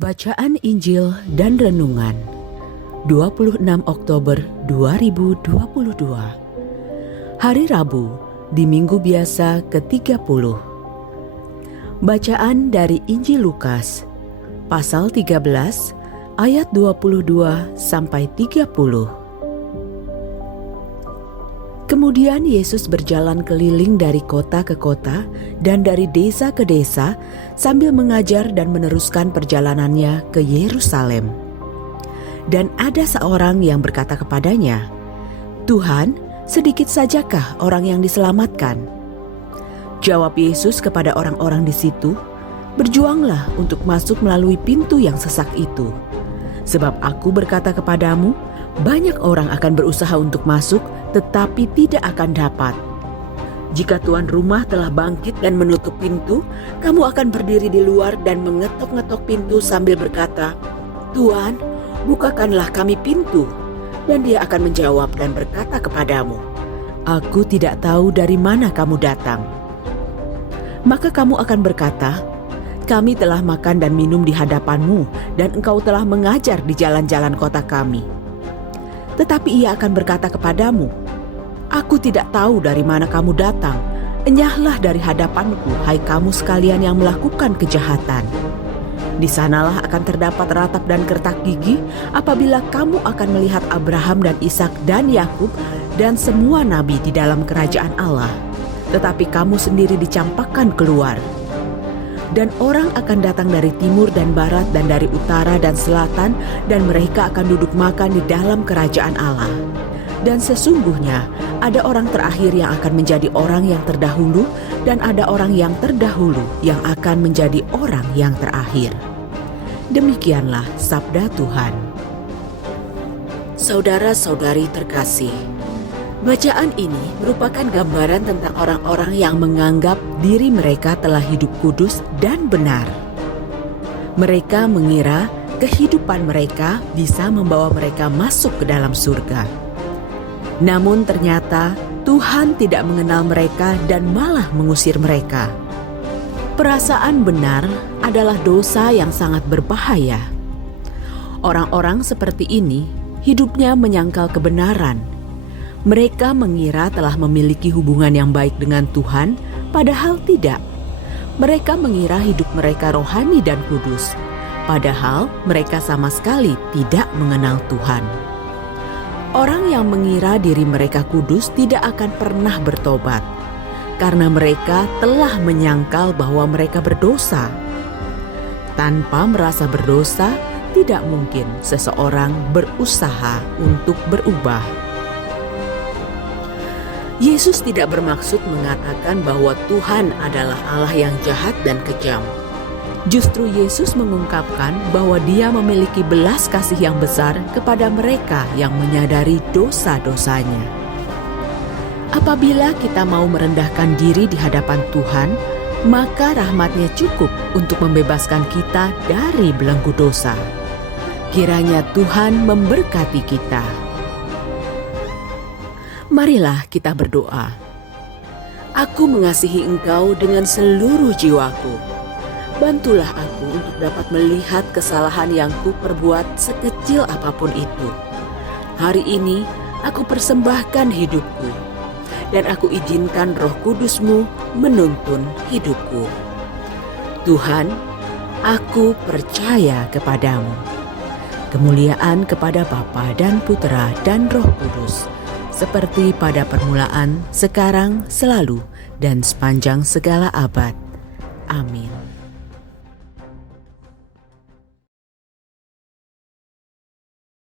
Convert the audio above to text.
Bacaan Injil dan Renungan 26 Oktober 2022. Hari Rabu di Minggu Biasa ke-30. Bacaan dari Injil Lukas pasal 13 ayat 22 sampai 30. Kemudian Yesus berjalan keliling dari kota ke kota dan dari desa ke desa sambil mengajar dan meneruskan perjalanannya ke Yerusalem. Dan ada seorang yang berkata kepadanya, "Tuhan, sedikit sajakah orang yang diselamatkan?" Jawab Yesus kepada orang-orang di situ, "Berjuanglah untuk masuk melalui pintu yang sesak itu. Sebab aku berkata kepadamu, banyak orang akan berusaha untuk masuk, tetapi tidak akan dapat. Jika tuan rumah telah bangkit dan menutup pintu, kamu akan berdiri di luar dan mengetok-ngetok pintu sambil berkata, 'Tuan, bukakanlah kami pintu.' Dan dia akan menjawab dan berkata kepadamu, 'Aku tidak tahu dari mana kamu datang.' Maka kamu akan berkata, 'Kami telah makan dan minum di hadapanmu, dan engkau telah mengajar di jalan-jalan kota kami.' Tetapi ia akan berkata kepadamu, 'Aku tidak tahu dari mana kamu datang. Enyahlah dari hadapanku, hai kamu sekalian yang melakukan kejahatan.' Di sanalah akan terdapat ratap dan kertak gigi apabila kamu akan melihat Abraham dan Ishak dan Yakub dan semua nabi di dalam kerajaan Allah. Tetapi kamu sendiri dicampakkan keluar. Dan orang akan datang dari timur dan barat dan dari utara dan selatan, dan mereka akan duduk makan di dalam kerajaan Allah. Dan sesungguhnya ada orang terakhir yang akan menjadi orang yang terdahulu, dan ada orang yang terdahulu yang akan menjadi orang yang terakhir." Demikianlah sabda Tuhan. Saudara-saudari terkasih, bacaan ini merupakan gambaran tentang orang-orang yang menganggap diri mereka telah hidup kudus dan benar. Mereka mengira kehidupan mereka bisa membawa mereka masuk ke dalam surga. Namun ternyata Tuhan tidak mengenal mereka dan malah mengusir mereka. Perasaan benar adalah dosa yang sangat berbahaya. Orang-orang seperti ini hidupnya menyangkal kebenaran. Mereka mengira telah memiliki hubungan yang baik dengan Tuhan, padahal tidak. Mereka mengira hidup mereka rohani dan kudus, padahal mereka sama sekali tidak mengenal Tuhan. Orang yang mengira diri mereka kudus tidak akan pernah bertobat, karena mereka telah menyangkal bahwa mereka berdosa. Tanpa merasa berdosa, tidak mungkin seseorang berusaha untuk berubah. Yesus tidak bermaksud mengatakan bahwa Tuhan adalah Allah yang jahat dan kejam. Justru Yesus mengungkapkan bahwa Dia memiliki belas kasih yang besar kepada mereka yang menyadari dosa-dosanya. Apabila kita mau merendahkan diri di hadapan Tuhan, maka rahmat-Nya cukup untuk membebaskan kita dari belenggu dosa. Kiranya Tuhan memberkati kita. Marilah kita berdoa. Aku mengasihi Engkau dengan seluruh jiwaku. Bantulah aku untuk dapat melihat kesalahan yang kuperbuat sekecil apapun itu. Hari ini aku persembahkan hidupku, dan aku izinkan Roh Kudus-Mu menuntun hidupku. Tuhan, aku percaya kepadamu. Kemuliaan kepada Bapa dan Putera dan Roh Kudus, seperti pada permulaan, sekarang, selalu, dan sepanjang segala abad. Amin.